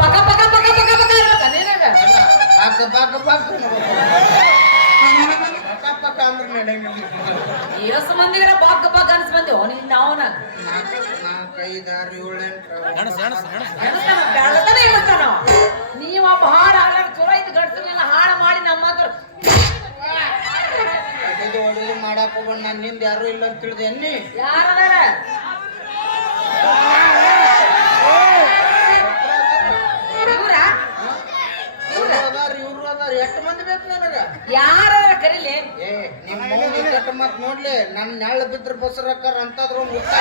ಪಕ ಪಕ ಪಕ ಪಕ ಪಕ ಇರ್ಬೇಕ ಅಂದ್ರೆ ನಡೆಯಂಗಿಲ್ಲ ಅನ್ಸ್ ಬಂದೇವ್ ಐದು ಆರು ಏಳು ಎಂಟು ನೀವ ಹಾಡ ಹಾಳ ಚಲೋ ಐತಿ ಗಡ್ಸನೆಲ್ಲ ಹಾಳ ಮಾಡಿ ನಮ್ಮ ಇದು ಹೊಡೆದು ಮಾಡಕ್ ಹೋಗೋಣ ನಾನು ನಿಂದ ಯಾರು ಇಲ್ಲ ಅಂತ ತಿಳಿದೆ ಅನ್ನಿ ಯಾರದಾರ ಅದಾರ ಎಷ್ಟು ಮಂದಿ ಬೇಕು ನನಗ? ಯಾರ ಕರೀಲಿ? ಏ ನಿಮ್ಮ ಮೌನ ಕೆಟ್ಟ ಮಾತು ನೋಡ್ಲಿ? ನನ್ನ ನೆಳ್ಳ ಬಿದ್ರ ಬಸರಕ್ಕಾರ ಅಂತಾದ್ರು ಮುಟ್ಟ.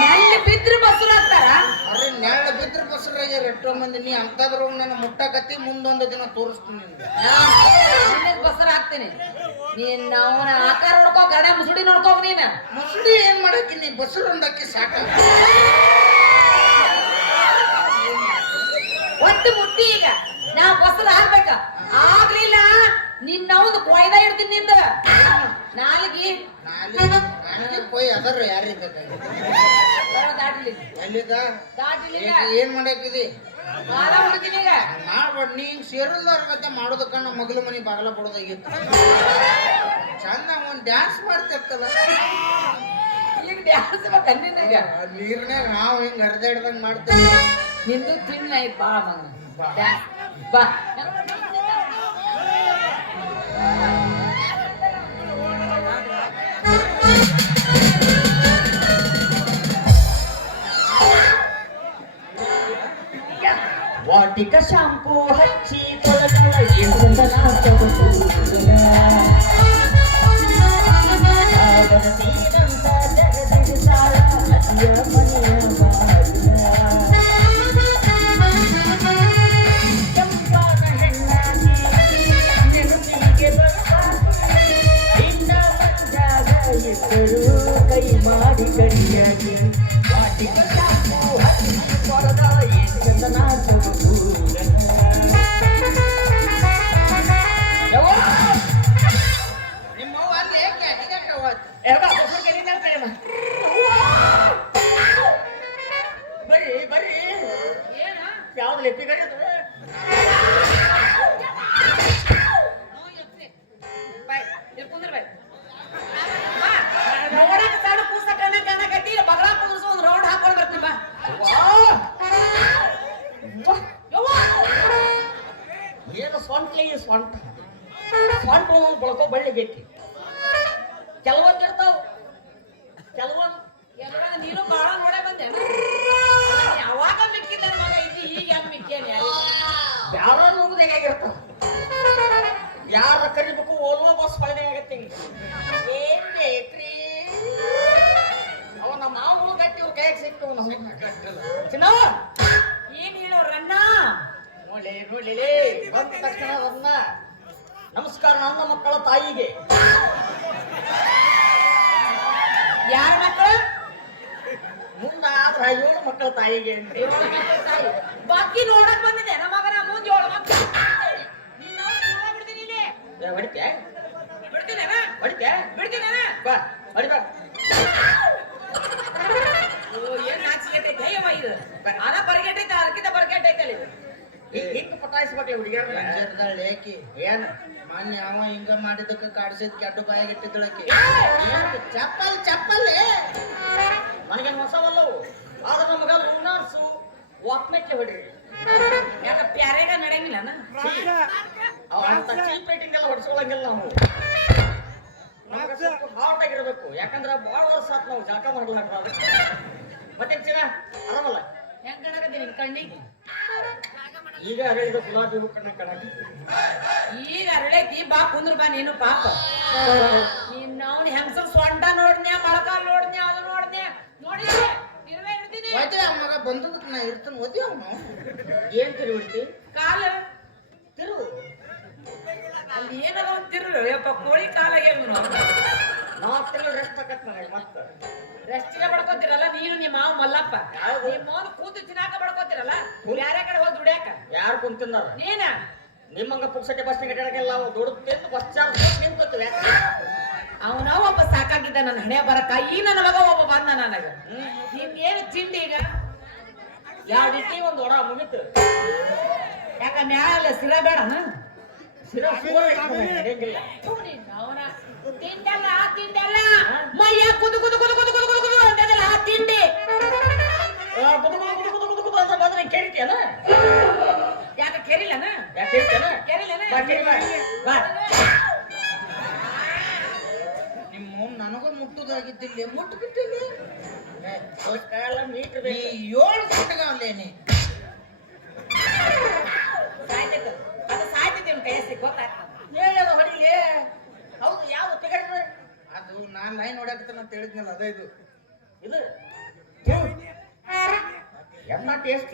ಬಿದ್ರ ಬಿದ್ರು ಬಸರ ಅಂತಾರ ಅರೆ ನೆಳ್ಳ ಬಿದ್ರ ಬಸರ ಎಷ್ಟೋ ಮಂದಿ. ನೀ ಅಂತಾದ್ರು ನನ್ನ ಮುಟ್ಟಕತ್ತಿ ಮುಂದೊಂದು ದಿನ ತೋರಿಸ್ತೀನಿ ನಿನ್ಗೆ. ಬಸರ ಬಸ್ರು ಹಾಕ್ತೀನಿ ನೀನ್ ಅವನ ಆಕಾರ ನೋಡ್ಕೋ ಗಡ ಮುಸುಡಿ ನೋಡ್ಕೋ ನೀನ. ಮುಸುಡಿ ಏನ್ ಮಾಡಕ್ಕೆ ನೀ ಬಸರು ಒಂದಕ್ಕೆ ಸಾಕ. ಒಟ್ಟು ಮುಟ್ಟಿ ಈಗ. ನಾ ಬಸ್ರು ಹಾಕ್ಬೇಕ. ಆಗ್ಲಿಲ್ಲ. ನಿನ್ನ ಒಂದು ಕೊಯ್ದ ಇಡ್ತೀನಿ ನಿಂದ. ನಾಲ್ಗಿ. ಏನ್ ಮಾಡಾಕಿದಿ? ಮಾಡ್ಬೇಡ ನೀ ಸೇರಲ್ದಾರ ಗತೆ ಮಾಡೋದಕ್ಕ ನಮ್ಮ ಮಗಲ ಮನಿ ಬಾಗಲ ಕೊಡೋದಾಗಿತ್ತು ಚಂದ ಒಂದ್ ಡ್ಯಾನ್ಸ್ ಮಾಡ್ತಿರ್ತಲ್ಲ ಈಗ ಡ್ಯಾನ್ಸ್ ಬೇಕ ನಿನಗ. ನೀರ್ನಾಗ ನಾವು ಹಿಂಗ್ ಹರಿದಾಡ್ದಂಗ್ ಮಾಡ್ತೇವೆ ನಿಂದು ತಿನ್ನ ಐತ್ ಬಾಳ ಮಗ ಡ್ಯಾನ್ಸ್ ಬಾ. ವಾಟಿಕ ಶಾಂಪೂ ಹಚ್ಚಿ ತೊಳೆದಳ ಎಂದನ ಸೀನಂತ ಸ್ವಂಟ ಸ್ವಂಟ ಬಳಕೋ ಬಳ್ಳಿಗೈತಿ ಕೆಲವೊಂದ್ ಇರ್ತಾವ. ಕೆಲವೊಂದ್ ಎಲ್ಲ ನೀನು ಬಹಳ ನೋಡೇ ಬಂದೆ. ಯಾವಾಗ ಮಿಕ್ಕಿದ್ದ ಮಗ ಇದ್ದಿ ಈಗ ಹೆಂಗ್ ಮಿಕ್ಕೇನೆ? ಬ್ಯಾರ ನುಗ್ದಾಗಿರ್ತಾವ ಯಾರ ಕರಿಬೇಕು ಓಲ್ವ ಬಸ್ ಫಾಯ್ದೆ ಆಗತ್ತೆ ಏನ್ ಬೇಕ್ರಿ? ಅವ ನಮ್ಮ ಮಾವು ಗಟ್ಟಿ ಅವ್ರ ಕೈಯಾಗ ಸಿಕ್ತವ ನಮ್ಮ ಚಿನ್ನ ಏನ್ ಹೇಳೋರಣ್ಣ ನೋಡ್ಲಿ ನೋಡ್ಲಿ. ಬಂದ ತಕ್ಷಣ ಅದನ್ನ ನಮಸ್ಕಾರ ನನ್ನ ಮಕ್ಕಳ ತಾಯಿಗೆ. ಯಾರ ಮಕ್ಕಳು? ಮುಂದಾದ್ರ ಏಳು ಮಕ್ಕಳ ತಾಯಿಗೆ ಅಂತ. ಬಾಕಿ ನೋಡಕ್ ಬಂದಿದೆ ನಮ್ಮ ಮಗನ ಮುಂದೆ ಏಳು ಮಕ್ಕಳು. ಹೊಡಿತೆ ಬಿಡ್ತೀನಿ ಹೊಡಿತೆ ಬಿಡ್ತೀನೇನ ಬಾ ಏನ್ ನಾಚಿಕೆಟ್ಟೈತೆ ಅಯ್ಯವ್ವ ಇದು. ಅದ ಬರ್ಗೆಟ್ಟೈತೆ ಅದಕ್ಕಿಂತ ಬರ್ಗೆಟ್ಟೈತೆ ಅಲ್ಲಿ. ಹಿಂಗ್ ಪಟಾಯಿಸ್ಬೇಕಲ್ಲ ಹುಡುಗಿಯರ್ ಪಂಚರ್ದಾಳ್ ಏಕಿ ಏನ್ ಮೊನ್ನೆ ಅವ ಹಿಂಗ ಮಾಡಿದ್ದಕ್ಕ ಕಾಡ್ಸಿದ್ ಕೆಟ್ಟ ಬಾಯಾಗ ಇಟ್ಟಿದ್ದಳಕಿ ಚಪ್ಪಲ್ ಚಪ್ಪಲ್ ನನಗೆ ಹೊಸವಲ್ಲವು? ಆದ್ರೆ ನಮಗ ಲೂನಾರ್ಸು ವಾಕ್ಮೆಟ್ಲೆ ಹೊಡ್ರಿ. ಯಾಕ ಪ್ಯಾರೆಗ ನಡೆಯಂಗಿಲ್ಲ ಅವ ಅಂತ ಚೀಪ್ ರೇಟಿಂಗ್ ಎಲ್ಲ ಹೊಡ್ಸ್ಕೊಳಂಗಿಲ್ಲ ನಾವು. ಹಾರ್ಡ್ ಆಗಿರ್ಬೇಕು ಯಾಕಂದ್ರೆ ಭಾಳ ವರ್ಷ ಆತ್ ನಾವು ಜಾಕ ಮಾಡ್ಲಾರ್ದ. ಮತ್ತೆ ಚಿನ್ನ? ಆರಾಮಲ್ಲ? ಹೆಂಗ್ ಕಾಣಕತ್ತೀನಿ ಕಣ್ಣಿಗೆ? ಈಗ ಅರಳಿದ ಗುಲಾಬಿ ಈಗ ಅರಳೈತಿ ಬಾ ಕುಂದ್ರ ಬಾ ನೀನು ಪಾಪ. ನೀನ್ ಅವ್ನ ಹೆಂಗಸರ್ ಸೊಂಟ ನೋಡ್ನ್ಯಾ ಮೊಳಕಾಲ್ ನೋಡ್ನ್ಯ ಅದು ನೋಡ್ನ್ಯ. ನೋಡಿ ಇರುವೆ ಇರ್ತೀನಿ ಒದ್ದೆ ಮಗ ಬಂದದಕ್ಕೆ ನಾ ಇರ್ತೀನಿ ಓದಿ ಅವನು? ಏನ್ ತಿರು ಬಿಡ್ತಿ ಕಾಲ. ತಿರು. ಅಲ್ಲಿ ಏನದ ಒಂದು ತಿರು ಯಪ್ಪ ಕೋಳಿ ಕಾಲಾಗೇನು ನಾಲ್ಕು ತಗತ್ ನನಗೆ ಮತ್ತೆ. ಬಡ್ಕೋತಿರಲ್ಲ ನೀನು ನಿಮ್ಮ ಮಾವ ಮಲ್ಲಪ್ಪ. ನಿಮ್ಮ ಮಾವನ ಕೂತು ತಿನ್ನಾಕ ಬಡ್ಕೋತಿರಲ್ಲ? ಯಾರೇ ಕಡೆ ಹೋಗಿ ದುಡ್ಯಾಕ? ಯಾರು ಕುಂತಿದ್ದಾರ ನೀನ? ನಿಮ್ಮಂಗ ಪುಕ್ಸಟ್ಟೆ ಬಸ್ ಕಟ್ಟಡಕ್ಕೆಲ್ಲ ದುಡ್ಡು ತಿಂದು ಬಸ್ ಚಾರ್ಜ್ ನಿಂತಿರ್ತೀವಿ ಅವನ ಒಬ್ಬ ಸಾಕಾಗಿದ್ದ ನನ್ನ ಹಣೆ ಬರಕ ಈ ನನ್ನ ಮಗ ಒಬ್ಬ ಬಂದ ನನಗ. ನಿನ್ಗೇನು ತಿಂಡಿ ಈಗ? ಎರಡು ರೀತಿ ಒಂದು ಒಡ ಮುಗಿತು? ಯಾಕ ಮ್ಯಾಲೆ ಸಿರ ಬೇಡನ ಸಿರ ಸೂರ ನಡೆಯಂಗಿಲ್ಲ ಅವನ ತಿಂದಲ್ಲ ತಿಂದಲ್ಲ ಮೈಯ ಕುದು ಕುದು ಕುದು ಕುದು ಕುದು ಕುದು ಕುದು ಅಂತದಲ್ಲ ಆ ತಿಂಡಿ ಆ, ಗುದು ಗುದು ಗುದು ಗುದು ಗುದು ಗುದು ಅಂತ ಬಂದ್ರೆ ಕೇಳ್ತೀಯನ ಯಾಕ ಕೆರಿಲ್ಲನ ಯಾಕೆ ಕೇಳ್ತೀಯನ ಕೆರಿಲ್ಲನ ಬಾ ಕೇಳಿ ಬಾ ನಿಮ್ಮ ನನಗೂ ಮುಟ್ಟುದಾಗಿದ್ದಿಲ್ಲ ಮುಟ್ಟು ಬಿಟ್ಟಿಲ್ಲ ಕಾಲ ಮೀಟರ್ ಈ ಏಳು ಅದು ಗೊತ್ತಾಗ್ತದ. ಹೊಡಿಲಿ ಹೌದು ಯಾವ ಅದು? ನಾನ್ ಲೈನ್ ಹೊಡ್ಯಾಕತ್ತೇನ ಅಂತ ಹೇಳಿದ್ನಲ್ಲ ಅದೇ ಇದು. ಇದು? ಎಲ್ಲ ಟೇಸ್ಟ್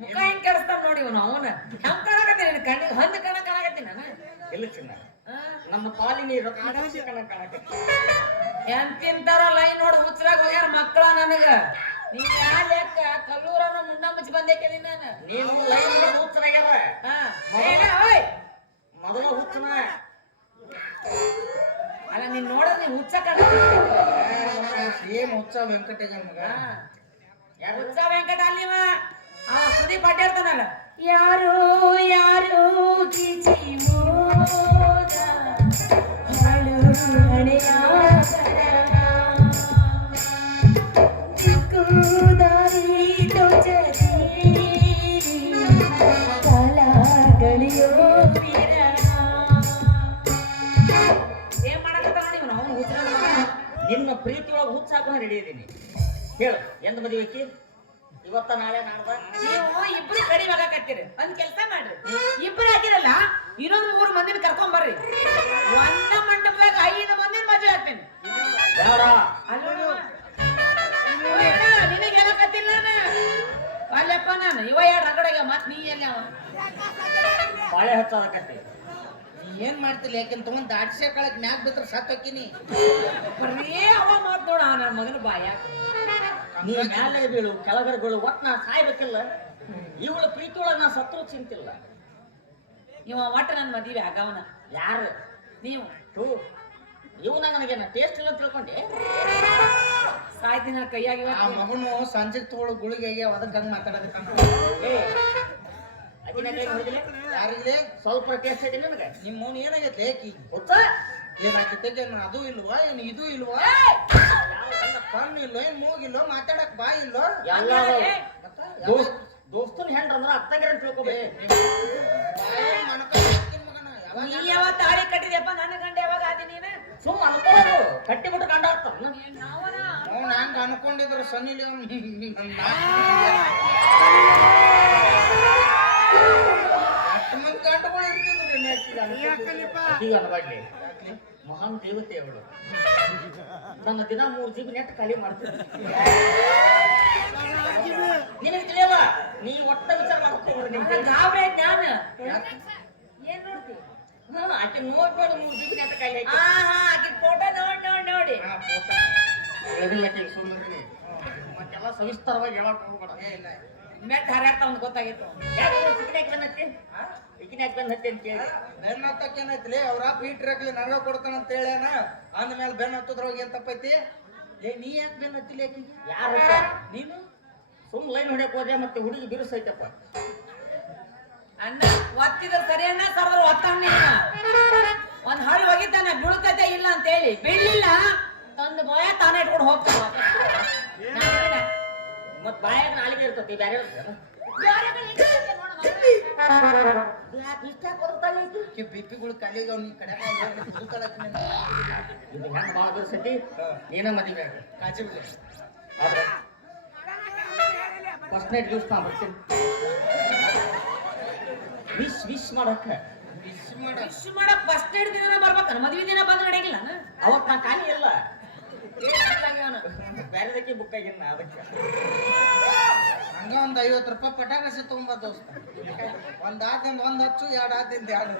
ಮುಖ ಹೆಂಗ್ ಕೆಡಿಸ್ತಾನ ನೋಡಿ ಇವನು ಅವನ. ಹೆಂಗ್ ಕಾಣಕತ್ತೀನಿ ಕಣ್ಣಿಗೆ? ಹೊಂದ ಕಣ ಕಾಣಕತ್ತೀನಿ ನಾನು. ಇಲ್ಲ ಚಿನ್ನ. ಆ? ನಮ್ಮ ಪಾಲಿನಿ ರತ್ನ ಚಿಕನ ಕಾಣಕತ್ತಿ ಎಂತಿಂತಾರ ಲೈನ್ ನೋಡಿ ಹುಚ್ಚರಾಗ ಹೋಗ್ಯಾರ ಮಕ್ಕಳ ನನಗ. ನೀನ್ ಯಾ ಲೆಕ್ಕ ಕಲ್ಲೂರನ ಮುಂಡ ಮುಚ್ಚಿ ಬಂದೇಕೆ ನಾನು? ನೀನು ಲೈನ್ ಹುಚ್ಚನಾಗ್ಯಾರ ಹಾ. ಏನ ಓಯ್. ಮೊದಲ ಹುಚ್ಚನ. ಅಲ್ಲ ನೀನ್ ನೋಡೋದ್ ನೀನ್ ಹುಚ್ಚ ಕಣ. ಸೇಮ್ ಉತ್ಸವ ವೆಂಕಟೇಶ ಮಗ ಯಾರು ಹುಚ್ಚ ವೆಂಕಟ ಅಲ್ಲಿವ ಆ ಸುದೀಪ್ ಅಡ್ಡಾಡ್ತಾನಲ್ಲ ಯಾರು ಯಾರು ಕಿಚಿ ಮೋದ? ಹಳು ಹಣೆಯ ನಿನ್ನ ಪ್ರೀತಿ ಒಳಗೆ ಹುಚ್ಚ ಹಾಕೊಂಡು ರೆಡಿ ಇದೀನಿ. ಹೇಳು ಎಂದ ಮದುವೆ ಆಕಿ? ಇವತ್ತ ನಾಳೆ ನಾಡ್ದ? ನೀವು ಇಬ್ರು ಕಡಿಮೆ ಆಗಾಕತ್ತೀರಿ ಒಂದ್ ಕೆಲಸ ಮಾಡ್ರಿ. ಇಬ್ರು ಹಾಕಿರಲ್ಲ ಇನ್ನೊಂದ್ ಮೂರ್ ಮಂದಿನ ಕರ್ಕೊಂಡ್ ಬರ್ರಿ. ಒಂದ ಮಂಟಪದಾಗ ಐದು ಮಂದಿನ ಮದುವೆ ಆಗ್ತೀನಿ. ಬೇಡ. ನಿನಗೆ ಹೇಳಕತ್ತಿಲ್ಲ ನಾನು ಅಲ್ಲಪ್ಪ ನಾನು ಇವ ಎರಡು ಹಗಡೆಗೆ ಮತ್ ನೀ ಎಲ್ಲಿ ಅವ ಬಾಳೆ ಹಚ್ಚಿ ಏನ್ ಮಾಡ್ತಿಲ್ಲ ಯಾಕೆ ತಗೊಂಡ್ ದಾಡ್ಸ್ಯ ಕಳಕ್ ಮ್ಯಾಗ್ ಬಿತ್ರ ಸತ್ ಹಾಕಿನಿ ಬರೀ ಅವ ಮಾತ್ ನೋಡ ನನ್ನ ಮಗನ ಬಾಯ. ನೀ ಮ್ಯಾಲೆ ಬೀಳು ಕೆಳಗರಗಳು ಒಟ್ ನಾ ಸಾಯ್ಬೇಕಿಲ್ಲ. ಇವಳ ಪ್ರೀತಿಯೊಳಗ ನಾ ಸತ್ರು ಚಿಂತಿಲ್ಲ. ಇವ ಒಟ್ಟ ನನ್ನ ಮದುವೆ ಆಗವನ. ಯಾರು? ನೀವು. ಟೂ ಇವನ ನನಗೇನ ಟೇಸ್ಟ್ ಇಲ್ಲ ತಿಳ್ಕೊಂಡೆ? ಸಾಯ್ತಿನ ಕೈಯಾಗಿ ಆ ಮಗನು ಸಂಜೆ ತೋಳು ಗುಳಿಗೆ ಅದಕ್ಕೆ ಹಂಗ್ ಮಾತಾಡಕತ್ತಾನ ಯಾರಿಗ್ಲೇ ಸ್ವಲ್ಪ ಟೇಸ್ಟ್ ಐತಿ ನನಗೆ. ನಿಮ್ಮ ಮೌನ್ ಏನಾಗೈತೆ? ಏಕಿ? ಹುಚ್ಚ ಏನಾಗಿತ್ತೇಕೆ ಅದು ಇಲ್ವಾ? ಏನ್ ಇದು ಇಲ್ವಾ? ಕಣ್ಣು ಇಲ್ಲೋ ಏನ್ ಮೂಗಿಲ್ಲೋ ಮಾತಾಡಕ್ ಬಾಯಿ ಇಲ್ಲೋ? ಎಲ್ಲ ದೋಸ್ತನ ಹೆಂಡ್ರ ಅಂದ್ರ ಅತ್ತಗಿರ ಅಂತ ತಿಳ್ಕೊಬೇಕು. ನೀ ಯಾವಾಗ ತಾಳಿ ಕಟ್ಟಿದ್ಯಪ್ಪ? ನನ್ನ ಗಂಡ ಯಾವಾಗ ಆದಿ ನೀನು? ಸುಮ್ಮ ಅನ್ಕೊಳ್ಳೋದು. ಕಟ್ಟಿ ಬಿಟ್ಟು ಗಂಡ ಆಗ್ತಾರ ನಾವನ? ಅವ್ನ್ ಹಂಗ ಅನ್ಕೊಂಡಿದ್ರ ಸನ್ನಿ ಲಿಯೋನ್ ಎಷ್ಟು ಮಂದಿ ಗಂಟುಗಳು ಈಗ ಅನ್ಬಾಡ್ಲಿ ಮಹಾನ್ ದೇವತೆ ಅವಳು. ನನ್ನ ದಿನ ಮೂರು ಜೀಬ್ ನೆಟ್ ಕಲಿ ಮಾಡ್ತೀನಿ. ನಿನಗೆ ತಿಳಿಯಲ್ಲ ನೀ ಒಟ್ಟ ವಿಚಾರ ನಿಮ್ಗೆ ಗಾಬ್ರೆ ಜ್ಞಾನ? ಏನ್ ನೋಡ್ತಿ? ಹಾ ಆಕೆ ನೋಡ್ಬೇಡ ಮೂರು ಜೀಬ್ ನೆಟ್ ಖಾಲಿ ಆ ಹಾ ಆಕಿ ಫೋಟೋ ನೋಡ್ ನೋಡ್ ನೋಡಿ. ಹಾ, ಸುಮ್ಮನೆ ಮತ್ತೆಲ್ಲ ಸವಿಸ್ತಾರವಾಗಿ ಹೇಳಕ್ ಹೋಗ್ಬೇಡ. ಮೆಟ್ ಹರ್ಯಾಡ್ತಾ ಒಂದ್ ಗೊತ್ತಾಗಿತ್ತು ಯಾಕೆ ಸಿಕ್ಕಿನಾಕ್ ಬಂದತ್ತಿ ಹಾ? ಇಕ್ಕಿನಾಕ್ ಬಂದತ್ತಿ ಅಂತ ಕೇಳಿ ಬೆನ್ ಅವ್ರ ಪೀಟ್ ರಕ್ಲಿ ನನಗ ಕೊಡ್ತಾನ ಅಂತ ಹೇಳ್ಯಾನ ಅಂದ್ಮೇಲೆ ಬೆನ್ ಹತ್ತದ್ರೊಳಗೆ ಏನ್ ತಪ್ಪೈತಿ? ಏ ನೀ ಯಾಕೆ ಬೆನ್ ಹತ್ತಿಲ್ಲ ಯಾರ ಯಾರು ನೀನು? ಸುಮ್ ಲೈನ್ ಹೊಡ್ಯಕ್ ಹೋದೆ ಮತ್ತೆ ಹುಡುಗಿ ಬಿರುಸೈತಪ್ಪ ಅಣ್ಣ ಒತ್ತಿದ್ರ ಸರಿ ಅಣ್ಣ ಸರ್ದ್ರ ಒತ್ತಾನ ಒಂದ್ ಹಳ್ಳಿ ಹೋಗಿದ್ದಾನೆ ಬೀಳ್ತೈತೆ ಇಲ್ಲ ಅಂತ ಹೇಳಿ. ಬೀಳಿಲ್ಲ ತಂದು ಬಾಯ ತಾನೇ ಇಟ್ಕೊಂಡು ಹೋಗ್ತಾನ ಮತ್ ಬಾಯಾಗ ನಾಲಿಗೆ ಇರ್ತತಿ ಬ್ಯಾರೆ ಇರ್ತದ ಇಷ್ಟ ಕಲಿಗೆ ಅವ್ನ ಕಡೆ ಇದು ಹೆಂಗ್ ನೀನ ಮದುವೆ ಕಾಜಿ ಬಿಡಿ ಫಸ್ಟ್ ನೈಟ್ ದಿವಸ ನಾ ಬರ್ತೀನಿ ವಿಶ್ ವಿಶ್ ಮಾಡಕ್ಕ. ವಿಶ್ ಮಾಡ. ವಿಶ್ ಮಾಡಕ್ ಫಸ್ಟ್ ಏಡ್ ದಿನ ಬರ್ಬೇಕನ್ನ ಮದ್ವಿ ದಿನ ಬಂದ್ರೆ ನಡೆಯಂಗಿಲ್ಲ ಅವತ್ ನಾ ಖಾಲಿ ಇಲ್ಲ ಬ್ಯಾರೆದಕ್ಕೆ ಬುಕ್ ಆಗಿನ ಅದಕ್ಕೆ. ಹಂಗ ಒಂದ್ ಐವತ್ತು ರೂಪಾಯಿ ಪಟಾಕಸಿ ತುಂಬ ದೋಸ್ತ. ಒಂದ್ ಆದಿಂದ ಒಂದ್ ಹಚ್ಚು ಎರಡ್ ಆದಿಂದ ಎರಡು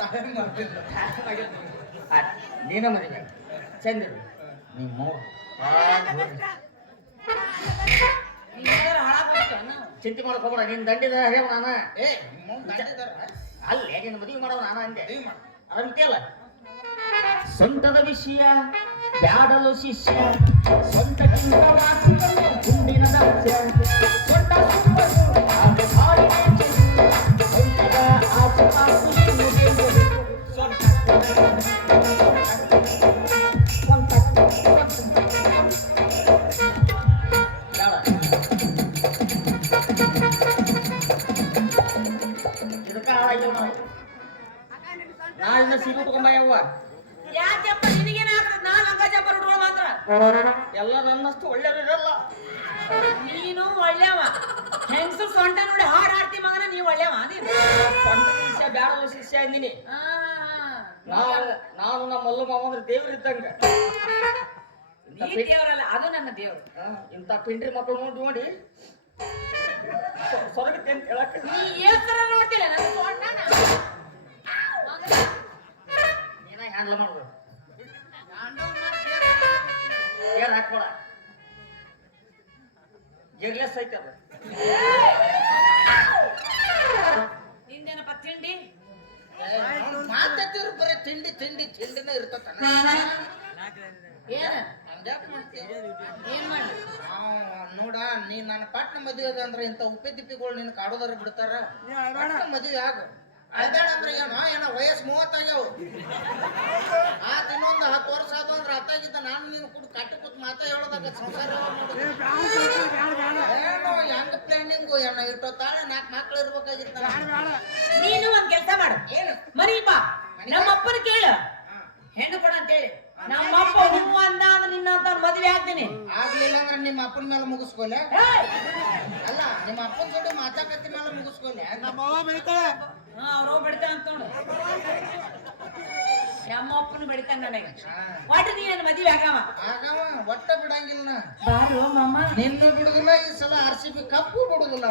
ಟೈಮ್ ನೀನ ಮದುವೆ ಆಗ. ಚಂದ ಇರು. ನಿಮ್ಮ ಚಿಂತೆ ಮಾಡಕ್ ನಿನ್ ದಂಡಿದ ಹೇಳ ನಾನ ಏ ಅಲ್ಲೇ ನಿನ್ನ ಮದುವೆ ಮಾಡೋ ನಾನ ಅಂದೆ. ಮದುವೆ ಸಂತದ ವಿಷಯ ಬ್ಯಾಡಲು ಶಿಷ್ಯ ಸೊಂಟಕ್ಕಿಂತ ವಾಸಿಗಳು ಗುಂಡಿನ ದಾಸ್ಯ ಸೊಂಟ ಸುತ್ತಲು ಅದು ಕಾಡಿನ ಚೆಲುವು. ಸೊಂಟದ ಆಸುಪಾಸು ಎಲ್ಲ ನನ್ನಷ್ಟು ಒಳ್ಳೆಯವರಿರಲ್ಲ. ನೀನು ಒಳ್ಳೆಯವ. ಹೆಂಗಸು ಸೊಂಟ ನೋಡಿ ಹಾಡು ಆಡ್ತಿ ಮಗನ ನೀ ಒಳ್ಳೆಯವ ನೀನು. ಶಿಷ್ಯ ಬ್ಯಾಡಲ್ಲ ಶಿಷ್ಯ ಅಂದಿನಿ. ಆ, ನಾವು ನಾನು ನಮ್ಮ ಮಲ್ಲು ಮಾವಂದ್ರ ದೇವ್ರಿದ್ದಂಗ ಇದ್ದಂಗ. ನೀ ದೇವ್ರಲ್ಲ ಅದು ನನ್ನ ದೇವ್ರು. ಇಂಥ ಪಿಂಡ್ರಿ ಮಕ್ಕಳು ನೋಡಿ ನೋಡಿ. ಸ್ವ- ಸ್ವರ್ಗಕ್ಕೆ ಅಂತ ಹೇಳಕ್ ನೀ ಏನ್ ತರ ನೋಡ್ತಿಲ್ಲ ನನ್ನ ಸೊಂಟನ? ನೀನ ಹ್ಯಾಂಡ್ಲ್ ಮಾಡ್ಬೋದು ಐತೆ ಅದು. ನಿಂದೇನಪ್ಪ ತಿಂಡಿ? ಮಾತಾಡ್ತಿರು ಬರೀ ತಿಂಡಿ ತಿಂಡಿ ತಿಂಡಿನ ಇರ್ತತ ಏನ? ಹಂಗ್ಯಾಕ್ ಮಾಡ್ತೀಯ? ಏನ್ ಮಾಡಿ ನೋಡ ನೀ ನನ್ನ ಪಾಟ್ನ ಮದುವೆ ಅದ ಅಂದ್ರೆ ಇಂಥ ಉಪ್ಪೆ ದಿಪ್ಪಿಗಳು ನಿನ್ನ ಕಾಡೋದಾರ ಬಿಡ್ತಾರ. ಮದುವೆ ಆಗ ಅಳ್ಬೇಡ ಅಂದ್ರೆ ಏನೋ? ಏನೋ ವಯಸ್ಸು ಮೂವತ್ತಾಗ್ಯಾವ. ಆತ ಇನ್ನೊಂದು ಹತ್ತು ವರ್ಷ ಆದ ಅಂದ್ರೆ ಅತ್ತಾಗಿದ್ದ ನಾನು ನೀನು ಕೂಡ ಕಟ್ಟು ಕೂತ್ ಮಾತಾ ಹೇಳೋದಾಗ ಸಂಸಾರ ಏನೋ ಹೆಂಗ್ ಪ್ಲಾನಿಂಗು ಏನೋ ಇಟ್ಟೋ ತಾಳೆ ನಾಲ್ಕು ಮಕ್ಳು ಇರ್ಬೇಕಾಗಿತ್ತ ನೀನು ಒಂದ್ ಕೆಲಸ ಮಾಡು. ಏನು? ಮರಿ ಬಾ ನಮ್ಮಪ್ಪನ ಕೇಳು. ಹೆಣ್ಣು ಕೊಡ ಅಂತೇಳಿ ನಮ್ಮ ಅಪ್ಪ ಹೂ ಅಂದ ಅಂದ್ರೆ ಮದ್ವೆ ಆಗ್ತೀನಿ. ಆಗ್ಲಿಲ್ಲ ಅಂದ್ರೆ ನಿಮ್ಮ ಅಪ್ಪನ ಮೇಲೆ ಮುಗಿಸ್ಕೊಲೆ. ಅಲ್ಲ ನಿಮ್ಮ ಅಪ್ಪನ ಜೊತೆ ಮಾತಾಕತ್ತಿ ಮೇಲೆ ಮುಗಿಸ್ಕೊಲೆ. ಹಾ ಅವ್ರು ಬಿಡ್ತಾನ ಅಂತ ನೋಡು. ನಮ್ಮ ಅಪ್ಪನ ಬಿಡ್ತಾನ ನನಗೆ. ಒಟ್ಟು ನೀ ನನ್ನ ಮದ್ವೆ ಆಗವ? ಆಗವ ಒಟ್ಟ ಬಿಡಂಗಿಲ್ಲ. ನಾ. ಬಾರು ಮಾಮ. ನಿನ್ನ ಬಿಡುದಿಲ್ಲ ಈ ಸಲ ಆರ್ ಸಿ ಬಿ ಕಪ್ಪು ಬಿಡುದಿಲ್ಲ